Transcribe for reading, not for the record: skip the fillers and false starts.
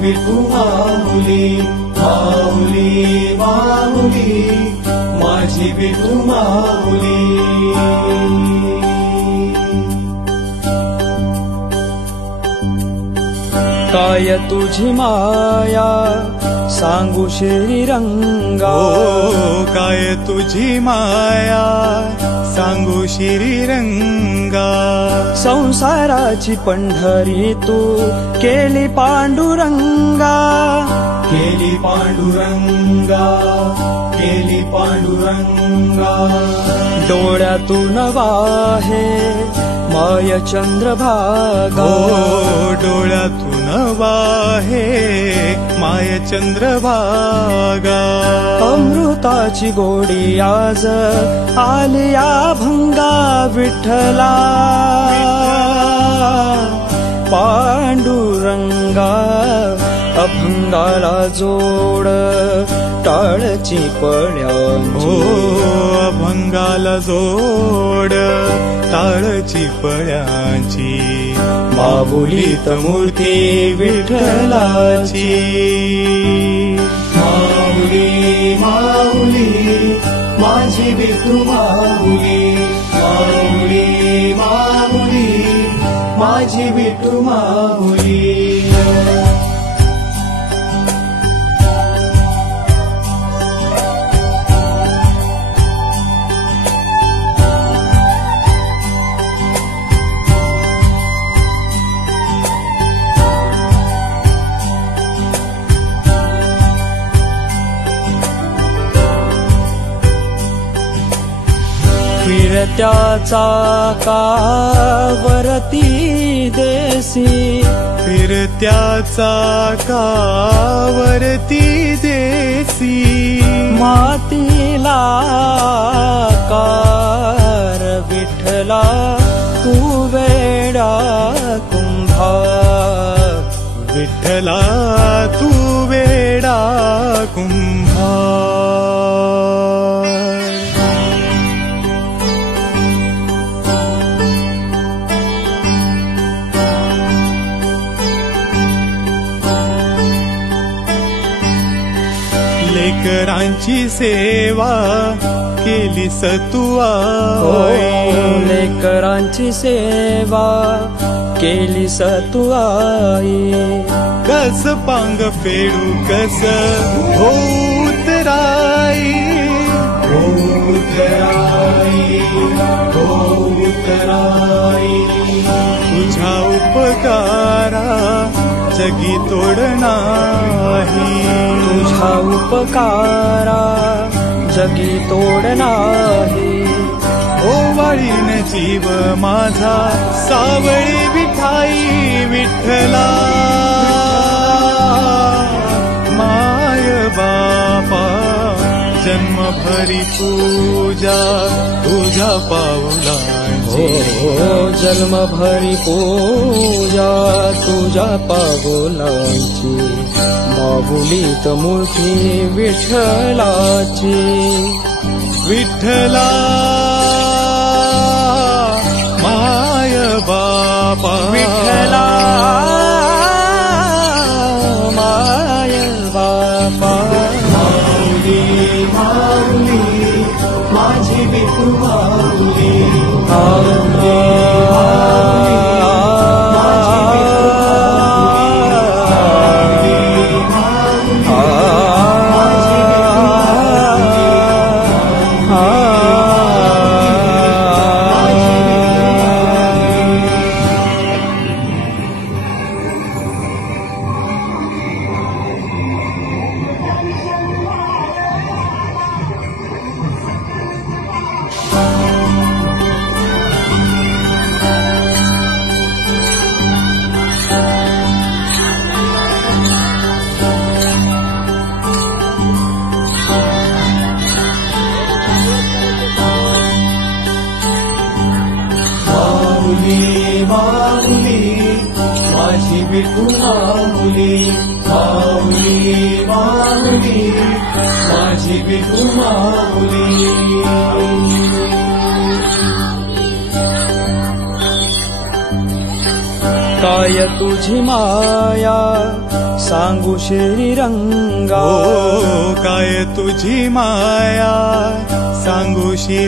विठू माऊली माऊली माऊली माझी विठू माऊली. काय तुझी माया सांगू श्रीरंगा. काय तुझी माया सांगू श्रीरंगा. संसाराची पंढरी तू केली पांडुरंगा. केली पांडुरंगा केली पांडुरंगा. डोळ्यातून वाहे माय चंद्रभागा. डोळ्यातून वाहे माय चंद्रभागा. अमृताची गोडी आज आलिया भंगा. विठ्ठला पांडुरंगा अभंगाला जोड टाळची पळ्यांची. अभंगाला जोड टाळची पळ्यांची. माऊलीत मूर्ती विठ्ठलाची. माऊली माऊली माझी विठू माऊली माऊली माऊली माझी विठू माऊली. फिरत्या चाकावरती देसी. फिरत्या चाकावरती देसी. मातीला कार विठ्ठला तू वेडा कुंभार. विठ्ठला तू वेडा कुंभार. लेकरांची सेवा केली सतुआ. लेकरांची सेवा केली सतुआई. कस पांग फेडू कस होतराई. होतराई होतराई. तुझ्या उपकारा जगी तोड नाही. तुझा उपकारा जगी तोड नाही. ओवाळीन जीव माझा सावळी विठाई. विठ्ठला माय बापा जन्मभरी पूजा तुझ्या पावलांची. जन्मभरी पूजा तुझ्या पावलांची. माऊलीत मूर्ती विठ्ठलाची. विठ्ठला माय बापा. विठ्ठला माय बापा. माऊली माऊली माझी विठू माऊली माऊली माऊली माझी विठू माऊली माऊली माऊली माझी विठू माऊली. काय तुझी माया सांगू श्रीरंगा ओ काय तुझी माया सांगूशी